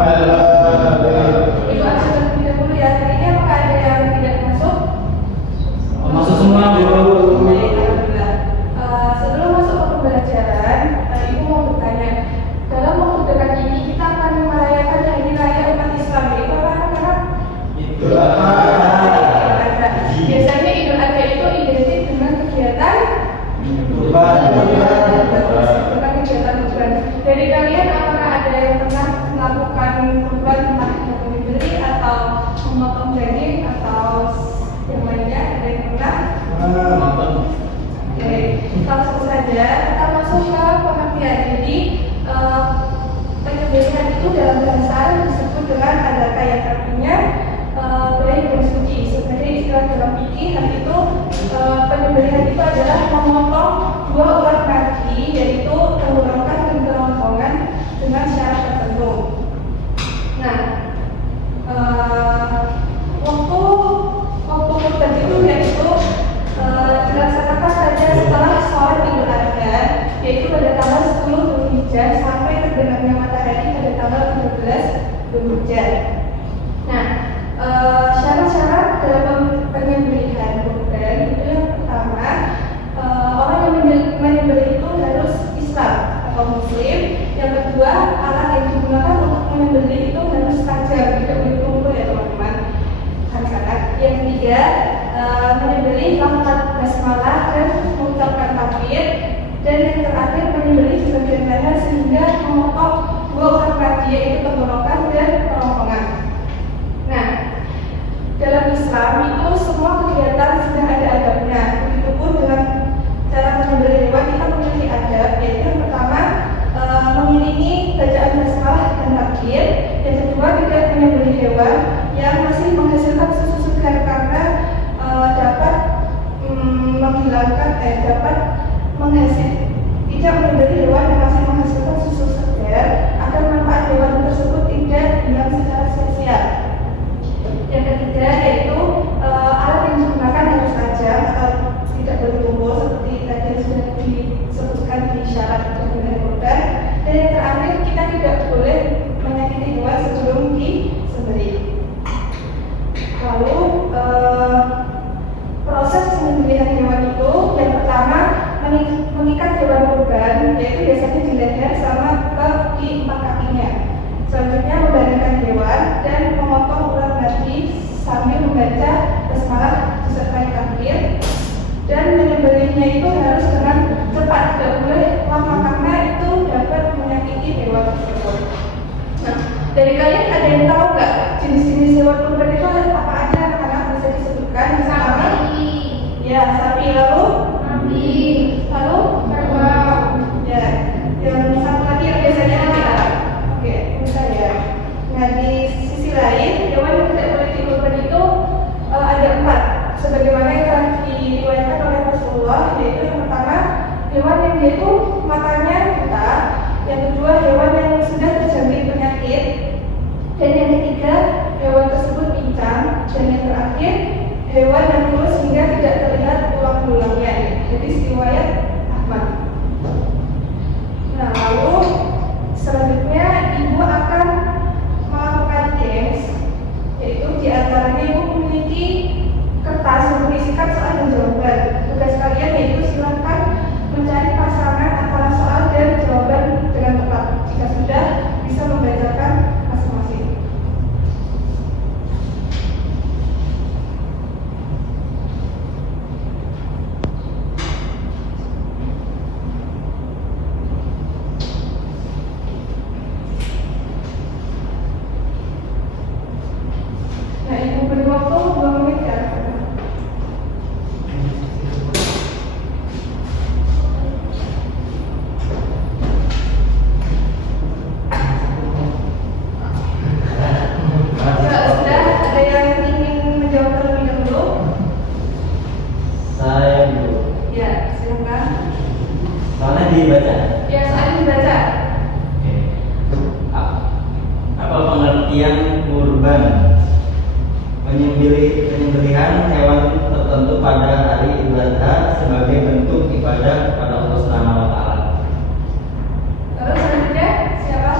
Itu akan terlebih dahulu ya. Hari ini apakah ada yang tidak masuk? Masuk semua, Bu. Baik, alhamdulillah. Sebelum masuk ke pembelajaran, Ibu mau bertanya. Dalam waktu dekat ini kita akan merayakan hari raya umat Islam. Itu apa anak-anak? Idul Adha. Biasanya Idul Adha itu identik dengan kegiatan Kurban. dengan kegiatan kurban. Dari kalian apakah ada yang pernah melakukan kurban entah yang membeli atau memotong daging atau yang lainnya? Ada yang pernah? Oke, langsung saja kita masuk ke pengertian. Jadi penyembelihan itu dalam bahasa Arab disebut dengan adakah yang artinya baik dan suci. Sebenarnya istilah dalam fikih itu penyembelihan itu adalah memotong dua urat kaki, yaitu tenggorokan dan kerongkongan dengan syarat tertentu. Nah, waktu kurban itu yaitu dilaksanakan saja setelah sholat Idul Adha, yaitu pada tanggal 10 Dzulhijjah sampai terbenamnya matahari pada tanggal 13 Dzulhijjah. Nah, syarat-syarat dalam penyembelihan kurban itu yang pertama, orang yang menyembelih itu harus Islam atau Muslim. Yang kedua, alat yang digunakan untuk menyembelih itu harus tajam, tidak boleh tumpul ya teman-teman. Yang ketiga, menyembelih lafaz basmalah dan mengucapkan takbir. Dan yang terakhir, menyembelih sebagian dada sehingga memotong dua urat kaki, yaitu tenggorokan dan kerongkongan. Nah, dalam Islam itu semua kegiatan sudah ada adabnya. Begitupun dengan cara menyembelih hewan kita memiliki adab, yaitu yang pertama mengiringi bacaan basmalah dan takbir. Yang kedua, tidak menyembelih hewan yang masih menghasilkan susu segar karena dapat tidak menyembelih hewan yang masih menghasilkan susu segar agar manfaat hewan tersebut tidak hilang secara sia-sia. Yang ketiga yaitu alat yang digunakan harus tajam atau tidak boleh tumpul seperti tadi yang sudah disebutkan di syarat penyembelihan kurban. Dan yang terakhir, kita tidak boleh menyakiti hewan sebelum disembelih. Lalu proses penyembelihan hewan itu yang pertama mengikat hewan kurban, yaitu biasanya di leher sama di empat kakinya. Selanjutnya membaringkan hewan dan memotong urat nadi sambil membaca basmalah disertai takbir. Dan menyembelihnya itu harus dengan cepat, tidak boleh lama karena itu dapat menyakiti hewan tersebut. Nah, dari kalian ada yang tahu nggak jenis-jenis hewan kurban itu apa aja? Anak-anak bisa disebutkan? Sapi. Ya, sapi. Lalu Kambing. lalu Kerbau. ya, yang satu lagi yang biasanya kita. Oke, bisa ya. Nah, di sisi lain hewan yang tidak boleh dikurban itu ada 4, sebagaimana yang telah diriwayatkan oleh Rasulullah, yaitu yang pertama hewan yang dia itu matanya buta, yang kedua hewan yang sudah terjangkit penyakit, dan yang ketiga hewan tersebut pincang, dan yang terakhir hewan yang kurus sehingga tidak terlihat tulang-tulangnya. Jadi riwayat Ahmad. Nah, lalu selanjutnya ibu akan melakukan games, yaitu diantaranya ibu memiliki kertas yang berisikan soal dan jawaban. Tugas kalian yaitu silakan mencari pasangan antara soal dan jawaban dengan tepat. Jika sudah, bisa membacakan masing-masing. Nah, ibu beri waktu 2 menit ya. Sudah ada yang ingin menjawab terlebih dahulu? Saya dulu. Ya, silakan. Soalnya dibaca. Ya, soalnya dibaca. Oke. Apa pengertian kurban? Penyembelihan hewan tertentu pada hari Idul Adha sebagai bentuk ibadah kepada Allah Subhanahu wa taala. Lalu selanjutnya siapa?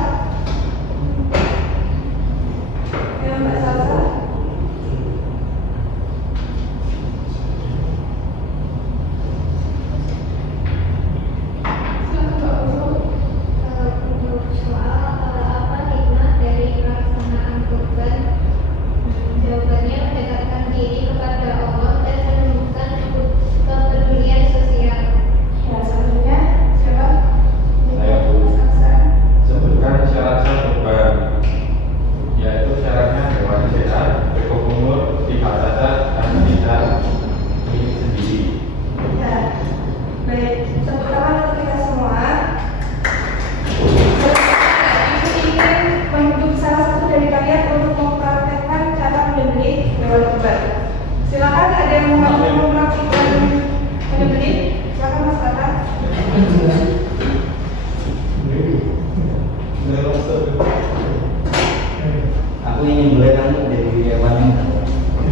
Silakan ada yang mau melakukan menyembelih? Silakan Mas Tata. Aku ingin boleh kamu dari hewan yang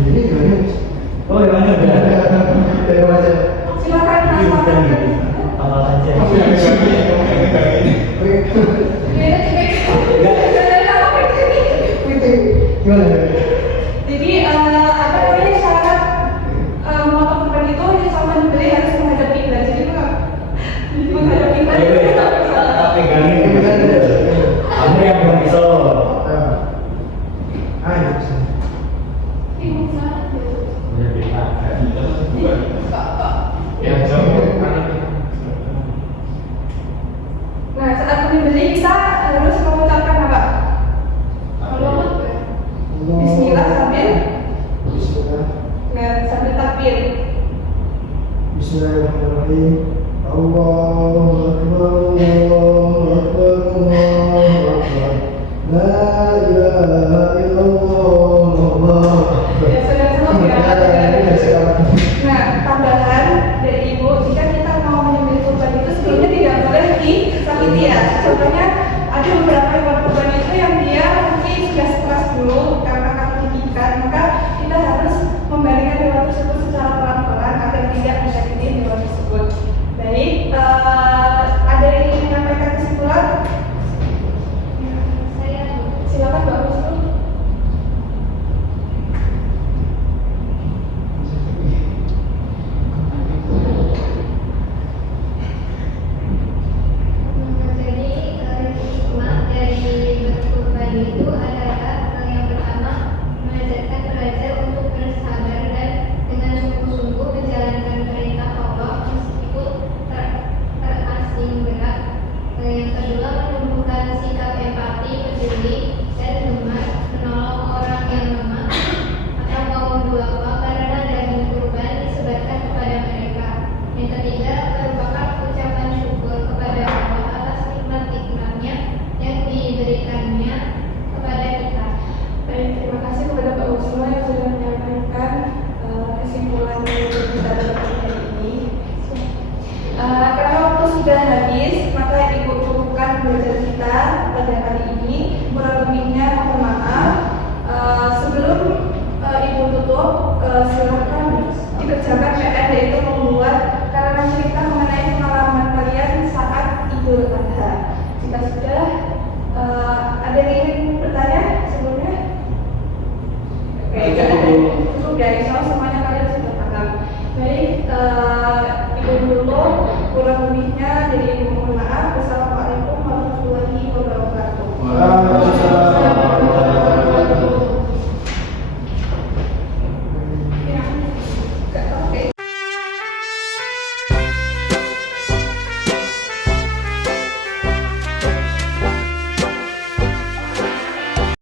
Ini gimana? oh hewannya beda. Silakan Mas Tata. Apa saja. Jadi apa namanya syarat memotong kurban itu sama menyembelih harus menghadap kiblat. Jadi menghadap kiblat itu tidak salah. Tak pegangin. Kamu yang belum bisa. Ibu sana. Udah beda. Nah, saat menyembelih kita harus mengucapkan apa? Bismillah sambil sambil takbir. Bismillahirrahmanirrahim. Allahu Akbar, Allahu Akbar, Allahu Akbar. La ilaha illallah, Allahu Akbar. Ya sudah semua ya. Nah, tambahan dari ibu, jika kita mau menyembelih kurban itu sebelumnya tidak boleh disakiti ya. Contohnya ada beberapa hewan kurban itu yang dia mungkin sudah stres dulu karena kaki diikat, maka kita harus membalikan hewan tersebut secara pelan-pelan agar tidak menyakiti hewan tersebut. Baik, ada yang ingin menyampaikan kesimpulan? Silakan Mbak Husnul. Jadi hikmah dari berkurban itu adalah yang pertama mengajarkan belajar untuk bersabar dan dengan sungguh-sungguh menjalankan perintah Allah meskipun terasing berat. Yang kedua menumbuhkan sikap empati, peduli dan gemar menolong orang yang lemah atau kaum duafa karena daging kurban disebarkan kepada mereka. Yang ketiga merupakan ucapan syukur kepada Allah atas nikmat-nikmatnya yang diberikannya kepada kita. Baik, terima kasih kepada Pak Husnul yang sudah menyampaikan kesimpulan dari kita dalam hari ini. Karena waktu sudah habis, maka Ibu cukupkan belajar kita pada kali ini. Kurang lebihnya mohon maaf. Sebelum Ibu tutup, silakan dikerjakan PR yaitu membuat karangan cerita mengenai pengalaman kalian saat Idul Adha. Jika sudah, ada yang ingin bertanya sebelumnya? Oke, cukup ya, insya Allah semuanya kalian sudah paham. Baik, Ibu tutup, kurang lebihnya dari